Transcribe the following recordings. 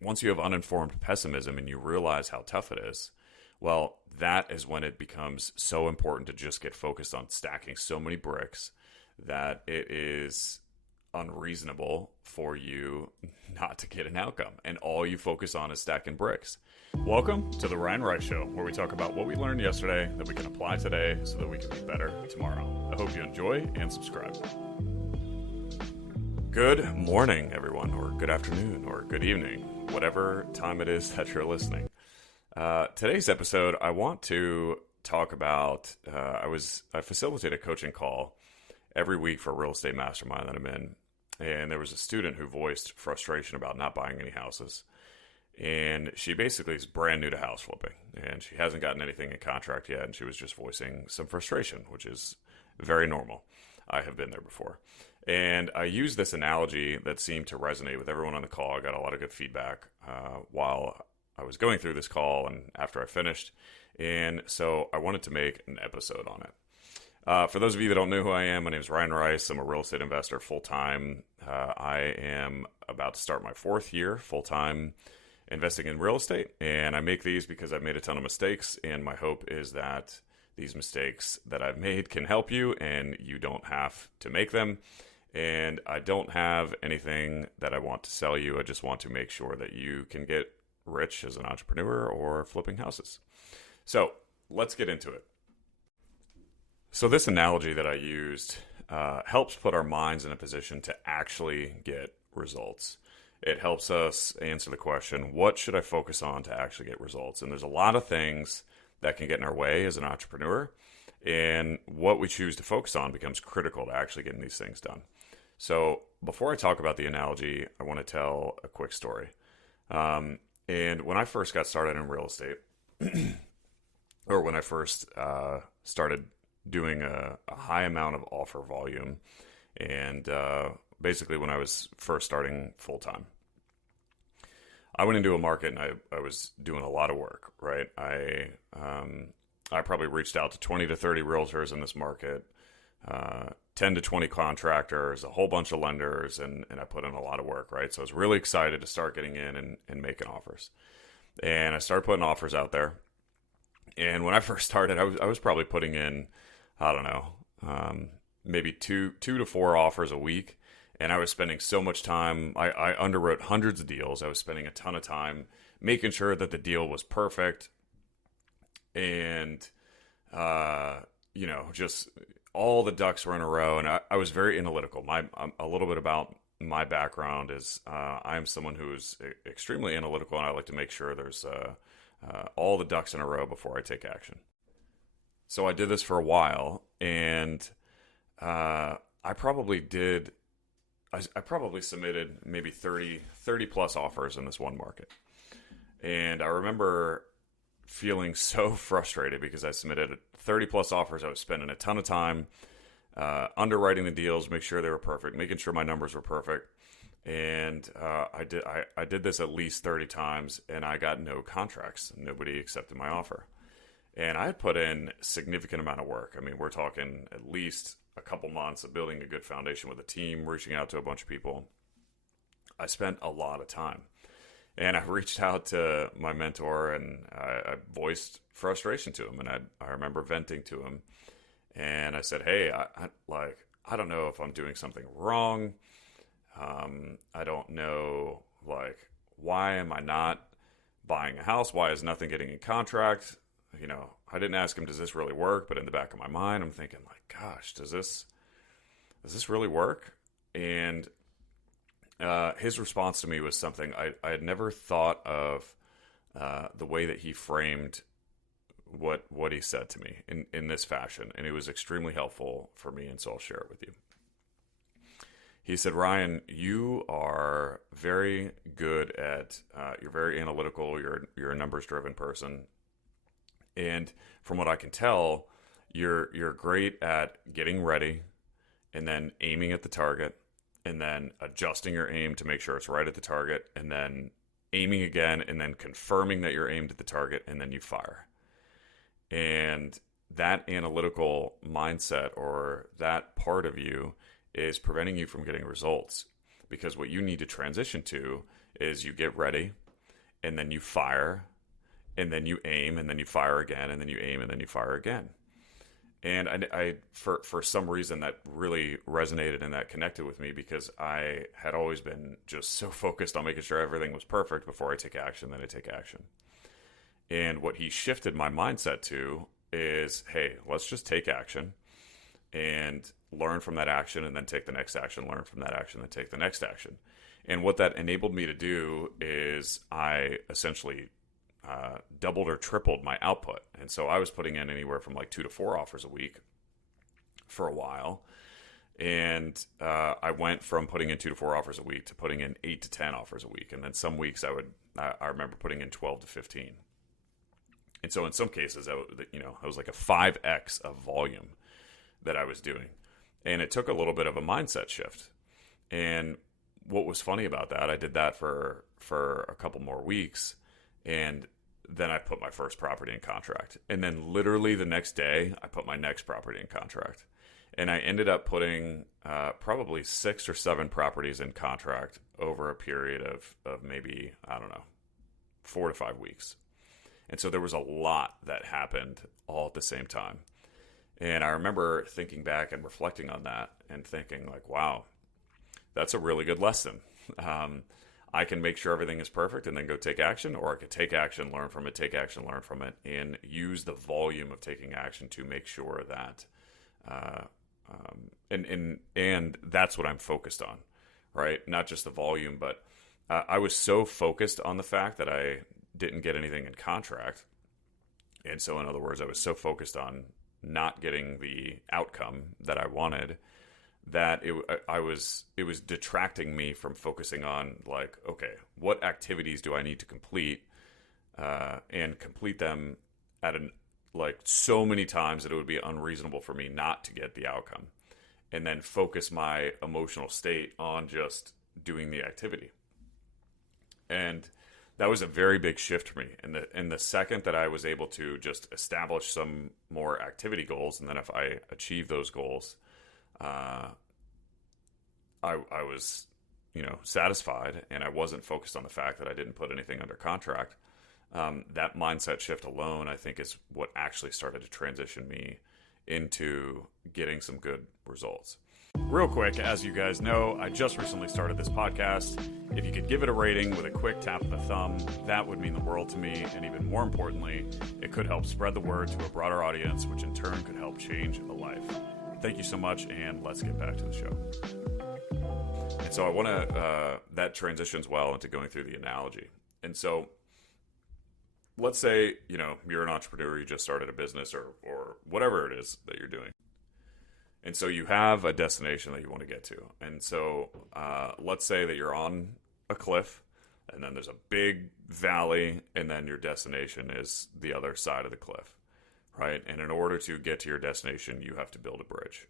once you have uninformed pessimism and you realize how tough it is, well, that is when it becomes so important to just get focused on stacking so many bricks that it is unreasonable for you not to get an outcome. And all you focus on is stacking bricks. Welcome to the Ryan Rice Show, where we talk about what we learned yesterday that we can apply today so that we can be better tomorrow. I hope you enjoy and subscribe. Good morning, everyone, or good afternoon, or good evening, whatever time it is that you're listening. Today's episode, I want to talk about, I facilitate a coaching call every week for a real estate mastermind that I'm in. And there was a student who voiced frustration about not buying any houses. And she basically is brand new to house flipping. And she hasn't gotten anything in contract yet. And she was just voicing some frustration, which is very normal. I have been there before. And I used this analogy that seemed to resonate with everyone on the call. I got a lot of good feedback while I was going through this call and after I finished. And so I wanted to make an episode on it. For those of you that don't know who I am, my name is Ryan Rice. I'm a real estate investor full-time. I am about to start my fourth year full-time investing in real estate. And I make these because I've made a ton of mistakes. And my hope is that these mistakes that I've made can help you and you don't have to make them. And I don't have anything that I want to sell you. I just want to make sure that you can get rich as an entrepreneur or flipping houses. So let's get into it. So this analogy that I used helps put our minds in a position to actually get results. It helps us answer the question, what should I focus on to actually get results? And there's a lot of things that can get in our way as an entrepreneur. And what we choose to focus on becomes critical to actually getting these things done. So before I talk about the analogy, I want to tell a quick story. And when I first got started in real estate, or when I first started doing a high amount of offer volume, and basically when I was first starting full-time, I went into a market and I was doing a lot of work, right? I probably reached out to 20 to 30 realtors in this market, 10 to 20 contractors, a whole bunch of lenders, and I put in a lot of work, right? So I was really excited to start getting in and making offers. And I started putting offers out there. And when I first started, I was probably putting in, I don't know, maybe two to four offers a week. And I was spending so much time. I underwrote hundreds of deals. I was spending a ton of time making sure that the deal was perfect. And, just all the ducks were in a row. And I was very analytical. A little bit about my background is I am someone who is extremely analytical. And I like to make sure there's all the ducks in a row before I take action. So I did this for a while. And I probably submitted maybe 30 plus offers in this one market. And I remember feeling so frustrated because I submitted 30 plus offers. I was spending a ton of time underwriting the deals, make sure they were perfect, making sure my numbers were perfect. And I did this at least 30 times and I got no contracts. Nobody accepted my offer. And I had put in a significant amount of work. I mean, we're talking at least a couple months of building a good foundation with a team, reaching out to a bunch of people. I spent a lot of time. And I reached out to my mentor and I voiced frustration to him. And I remember venting to him. And I said, hey, I don't know if I'm doing something wrong. I don't know, why am I not buying a house? Why is nothing getting in contract? I didn't ask him, does this really work? But in the back of my mind, I'm thinking gosh, does this really work? And his response to me was something I had never thought of, the way that he framed what he said to me in this fashion. And it was extremely helpful for me. And so I'll share it with you. He said, Ryan, you are very good at, you're very analytical. You're a numbers driven person. And from what I can tell, you're great at getting ready and then aiming at the target and then adjusting your aim to make sure it's right at the target and then aiming again and then confirming that you're aimed at the target and then you fire. And that analytical mindset or that part of you is preventing you from getting results, because what you need to transition to is you get ready and then you fire, and then you aim, and then you fire again, and then you aim, and then you fire again. And I for some reason that really resonated and that connected with me, because I had always been just so focused on making sure everything was perfect before I take action, then I take action. And what he shifted my mindset to is, hey, let's just take action and learn from that action, and then take the next action, learn from that action, then take the next action. And what that enabled me to do is I essentially doubled or tripled my output. And so I was putting in anywhere from like 2 to 4 offers a week for a while. And I went from putting in 2 to 4 offers a week to putting in 8 to 10 offers a week. And then some weeks I remember putting in 12 to 15. And so in some cases, it was like a 5x of volume that I was doing. And it took a little bit of a mindset shift. And what was funny about that, I did that for a couple more weeks. And then I put my first property in contract. And then literally the next day, I put my next property in contract. And I ended up putting probably 6 or 7 properties in contract over a period of maybe, 4 to 5 weeks. And so there was a lot that happened all at the same time. And I remember thinking back and reflecting on that and thinking like, wow, that's a really good lesson. I can make sure everything is perfect and then go take action, or I could take action, learn from it, take action, learn from it, and use the volume of taking action to make sure that, and that's what I'm focused on, right? Not just the volume, but I was so focused on the fact that I didn't get anything in contract. And so in other words, I was so focused on not getting the outcome that I wanted that it was detracting me from focusing on like, okay, what activities do I need to complete and complete them at so many times that it would be unreasonable for me not to get the outcome, and then focus my emotional state on just doing the activity. And that was a very big shift for me. And the second that I was able to just establish some more activity goals, and then if I achieve those goals, I was, satisfied, and I wasn't focused on the fact that I didn't put anything under contract. That mindset shift alone, I think, is what actually started to transition me into getting some good results. Real quick, as you guys know, I just recently started this podcast. If you could give it a rating with a quick tap of the thumb, that would mean the world to me. And even more importantly, it could help spread the word to a broader audience, which in turn could help change a life. Thank you so much, and let's get back to the show. And so I want to, that transitions well into going through the analogy. And so let's say, you're an entrepreneur, you just started a business or whatever it is that you're doing. And so you have a destination that you want to get to. And so let's say that you're on a cliff, and then there's a big valley, and then your destination is the other side of the cliff, right? And in order to get to your destination, you have to build a bridge.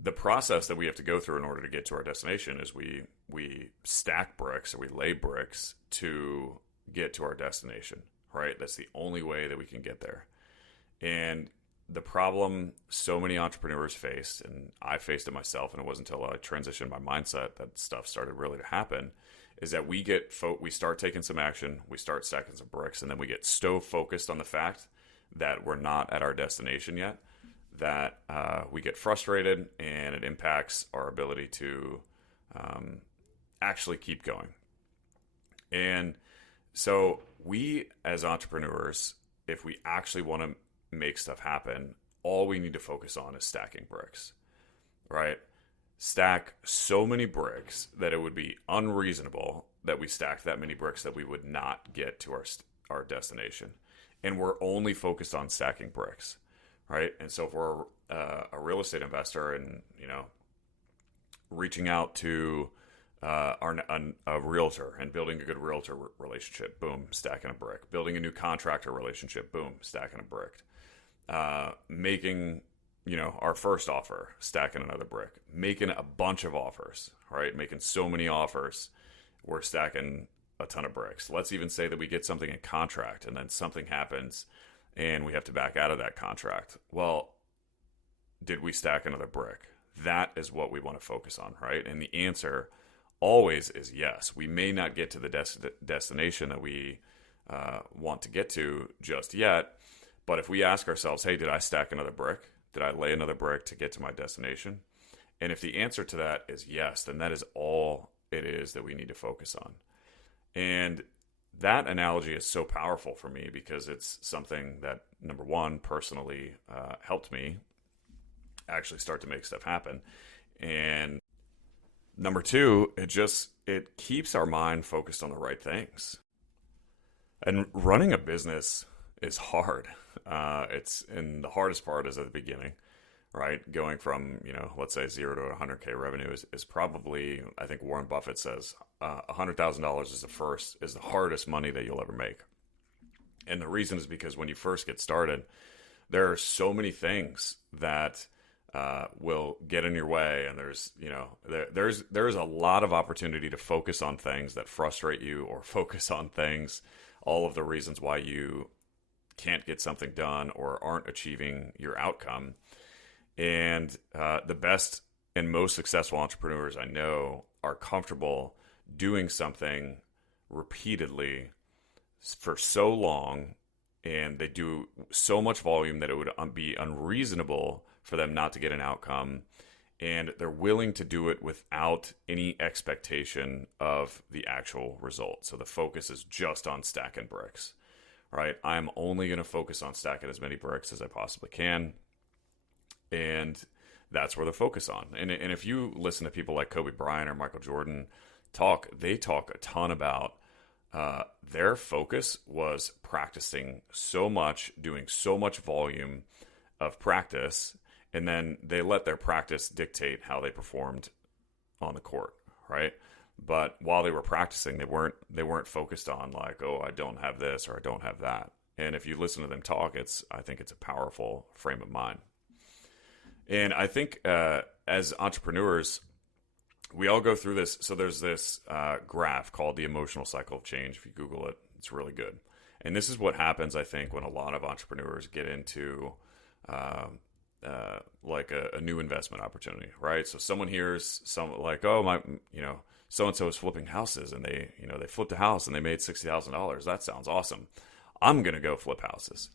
The process that we have to go through in order to get to our destination is we stack bricks, or we lay bricks to get to our destination, right? That's the only way that we can get there. And the problem so many entrepreneurs faced, and I faced it myself, and it wasn't until I transitioned my mindset that stuff started really to happen, is that we start taking some action, we start stacking some bricks, and then we get so focused on the fact that we're not at our destination yet that we get frustrated, and it impacts our ability to actually keep going. And so we as entrepreneurs, if we actually want to make stuff happen, all we need to focus on is stacking bricks, right? Stack so many bricks that it would be unreasonable that we stack that many bricks that we would not get to our destination. And we're only focused on stacking bricks, right? And so if we're a real estate investor and, reaching out to a realtor and building a good realtor relationship, boom, stacking a brick. Building a new contractor relationship, boom, stacking a brick. Making, our first offer, stacking another brick. Making a bunch of offers, right? Making so many offers, we're stacking a ton of bricks. Let's even say that we get something in contract and then something happens and we have to back out of that contract. Well, did we stack another brick? That is what we want to focus on, right? And the answer always is yes. We may not get to the destination that we want to get to just yet, but if we ask ourselves, hey, did I stack another brick? Did I lay another brick to get to my destination? And if the answer to that is yes, then that is all it is that we need to focus on. And that analogy is so powerful for me because it's something that, number one, personally helped me actually start to make stuff happen. And number two, it keeps our mind focused on the right things. And running a business is hard. And the hardest part is at the beginning, right? Going from, let's say 0 to 100K revenue is probably, I think Warren Buffett says, $100,000 is the hardest money that you'll ever make. And the reason is because when you first get started, there are so many things that will get in your way, and there's a lot of opportunity to focus on things that frustrate you, or focus on things, all of the reasons why you can't get something done or aren't achieving your outcome. And the best and most successful entrepreneurs I know are comfortable doing something repeatedly for so long, and they do so much volume that it would be unreasonable for them not to get an outcome, and they're willing to do it without any expectation of the actual result. So the focus is just on stacking bricks, right? I'm only going to focus on stacking as many bricks as I possibly can, and that's where the focus on. And if you listen to people like Kobe Bryant or Michael Jordan they talk a ton about their focus was practicing so much, doing so much volume of practice, and then they let their practice dictate how they performed on the court, right? But while they were practicing, they weren't focused on like, oh, I don't have this or I don't have that. And if you listen to them talk, I think it's a powerful frame of mind. And I think as entrepreneurs, we all go through this. So there's this graph called the emotional cycle of change. If you Google it, it's really good. And this is what happens, I think, when a lot of entrepreneurs get into like a new investment opportunity, right? So someone hears like, oh, so-and-so is flipping houses, and they flipped a house and they made $60,000. That sounds awesome. I'm going to go flip houses.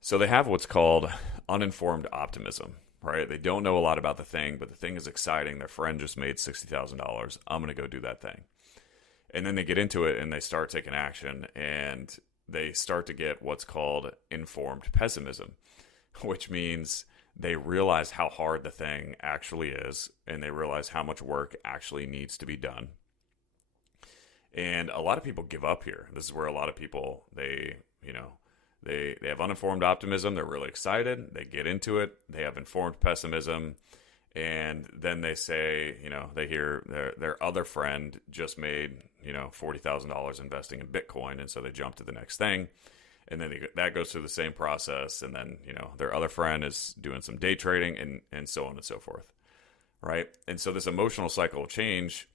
So they have what's called uninformed optimism, right? They don't know a lot about the thing, but the thing is exciting. Their friend just made $60,000. I'm going to go do that thing. And then they get into it and they start taking action, and they start to get what's called informed pessimism, which means they realize how hard the thing actually is, and they realize how much work actually needs to be done. And a lot of people give up here. This is where a lot of people, they have uninformed optimism. They're really excited. They get into it. They have informed pessimism. And then they say, they hear their other friend just made, $40,000 investing in Bitcoin. And so they jump to the next thing. And then that goes through the same process. And then, their other friend is doing some day trading and so on and so forth. Right. And so this emotional cycle of change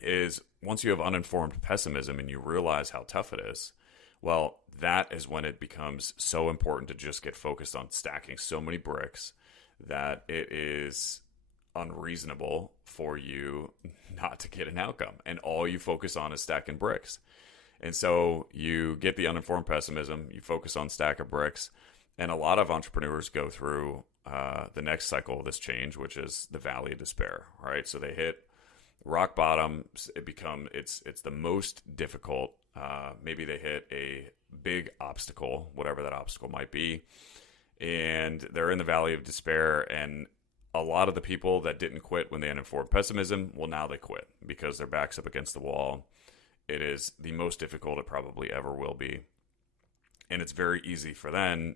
is, once you have uninformed pessimism and you realize how tough it is, well, that is when it becomes so important to just get focused on stacking so many bricks that it is unreasonable for you not to get an outcome. And all you focus on is stacking bricks. And so you get the uninformed pessimism, you focus on stack of bricks, and a lot of entrepreneurs go through the next cycle of this change, which is the valley of despair, right? So they hit rock bottom. It's the most difficult. Maybe they hit a big obstacle, whatever that obstacle might be, and they're in the valley of despair. And a lot of the people that didn't quit when they had informed pessimism, well, now they quit because their back's up against the wall. It is the most difficult it probably ever will be. And it's very easy for them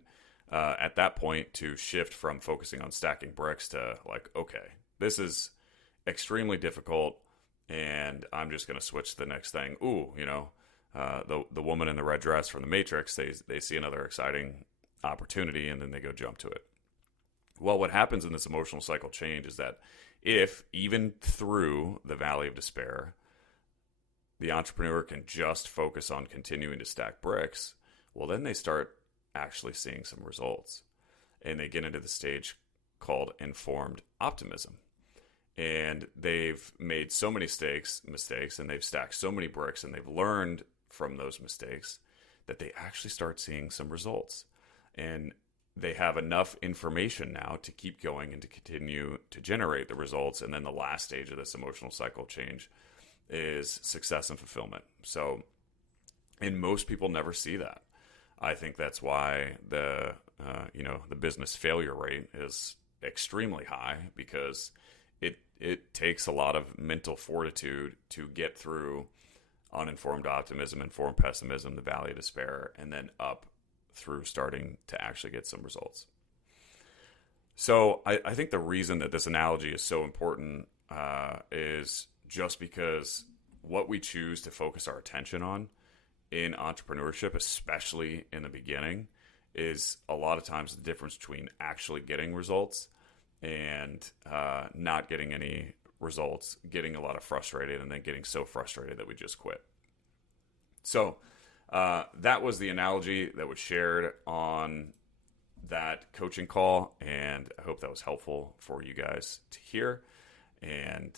at that point to shift from focusing on stacking bricks to like, okay, this is extremely difficult and I'm just going to switch to the next thing. Ooh, the woman in the red dress from the Matrix, they see another exciting opportunity and then they go jump to it. Well, what happens in this emotional cycle change is that if even through the valley of despair, the entrepreneur can just focus on continuing to stack bricks, well, then they start actually seeing some results. And they get into the stage called informed optimism. and they've made so many mistakes, and they've stacked so many bricks, and they've learned from those mistakes that they actually start seeing some results. And they have enough information now to keep going and to continue to generate the results. And then the last stage of this emotional cycle change is success and fulfillment. So, and most people never see that. I think that's why the business failure rate is extremely high, because it takes a lot of mental fortitude to get through uninformed optimism, informed pessimism, the valley of despair, and then up through starting to actually get some results. So I think the reason that this analogy is so important is just because what we choose to focus our attention on in entrepreneurship, especially in the beginning, is a lot of times the difference between actually getting results and not getting any results, getting a lot of frustrated, and then getting so frustrated that we just quit. So that was the analogy that was shared on that coaching call, and I hope that was helpful for you guys to hear. And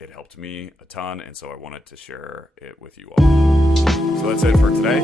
it helped me a ton, and so I wanted to share it with you all. So that's it for today.